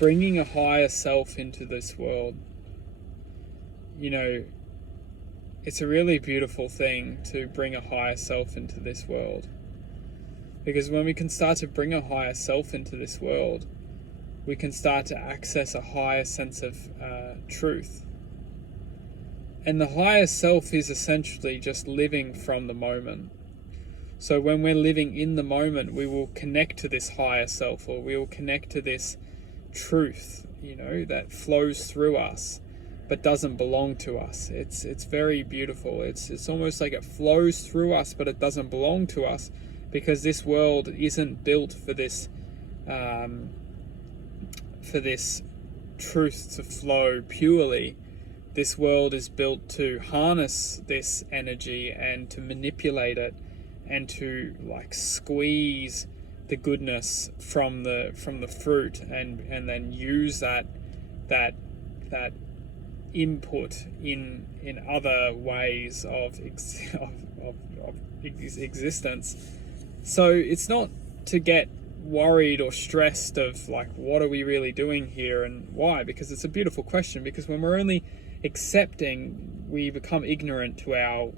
bringing a higher self into this world, it's a really beautiful thing to bring a higher self into this world. Because when we can start to bring a higher self into this world, we can start to access a higher sense of truth. And the higher self is essentially just living from the moment. So when we're living in the moment, we will connect to this higher self, or we will connect to this truth, that flows through us, but doesn't belong to us. It's very beautiful. It's almost like it flows through us, but it doesn't belong to us, because this world isn't built for this truth to flow purely. This world is built to harness this energy and to manipulate it, and to squeeze the goodness from the fruit, and then use that input in other ways of existence. So it's not to get worried or stressed of what are we really doing here and why, because it's a beautiful question. Because when we're only accepting, we become ignorant to our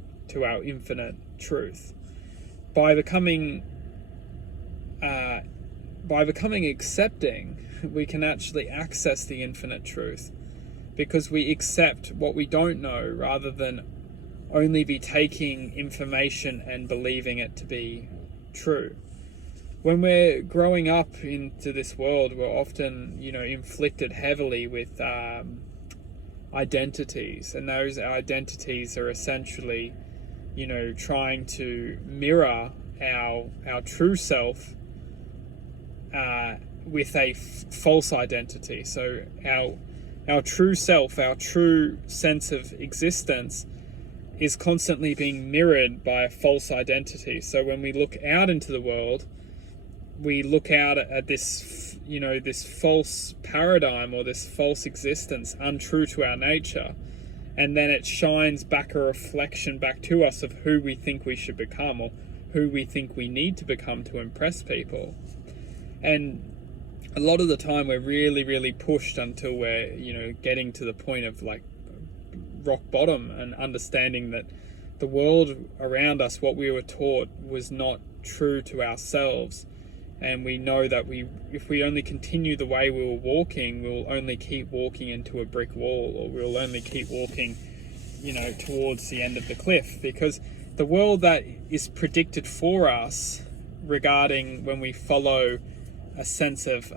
infinite truth. By becoming accepting, we can actually access the infinite truth, because we accept what we don't know, rather than only be taking information and believing it to be true. When we're growing up into this world, we're often, inflicted heavily with identities, and those identities are essentially, trying to mirror our true self with a false identity. So our true self, our true sense of existence, is constantly being mirrored by a false identity. So when we look out into the world, we look out at this, this false paradigm, or this false existence, untrue to our nature, and then it shines back a reflection back to us of who we think we should become, or who we think we need to become to impress people. And a lot of the time we're really, really pushed until we're, getting to the point of rock bottom, and understanding that the world around us, what we were taught, was not true to ourselves. And we know that if we only continue the way we were walking, we'll only keep walking into a brick wall, or we'll only keep walking, towards the end of the cliff. Because the world that is predicted for us, regarding when we follow a sense of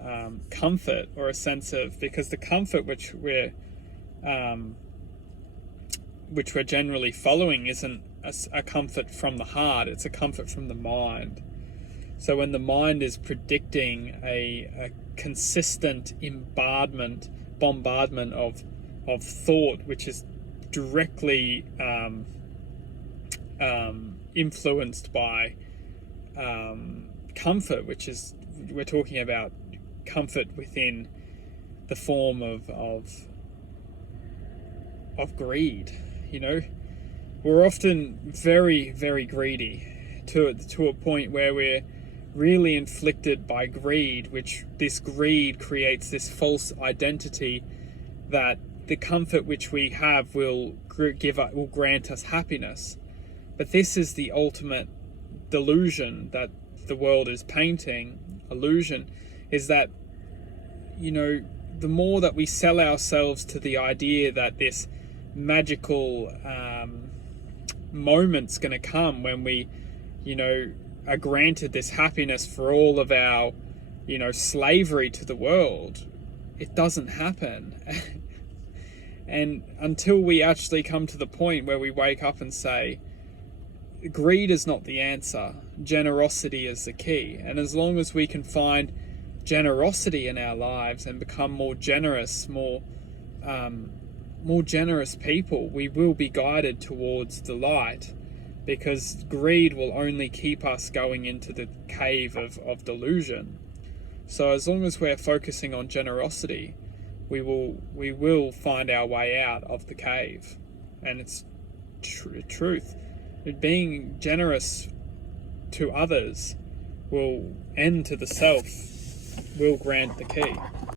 comfort, or a sense of, because the comfort which we're generally following isn't a comfort from the heart, it's a comfort from the mind. So when the mind is predicting a consistent bombardment of thought, which is directly influenced by comfort, which is, we're talking about comfort within the form of greed. We're often very, very greedy, to a point where we're really inflicted by greed, which this greed creates this false identity that the comfort which we have will grant us happiness. But this is the ultimate delusion that the world is painting. Illusion is that, the more that we sell ourselves to the idea that this magical moment's going to come when we, are granted this happiness for all of our, slavery to the world, it doesn't happen. And until we actually come to the point where we wake up and say, greed is not the answer, generosity is the key. And as long as we can find generosity in our lives and become more generous, more generous people, we will be guided towards the light. Because greed will only keep us going into the cave of delusion. So as long as we're focusing on generosity, we will find our way out of the cave. And it's truth. Being generous to others will end to the self, will grant the key.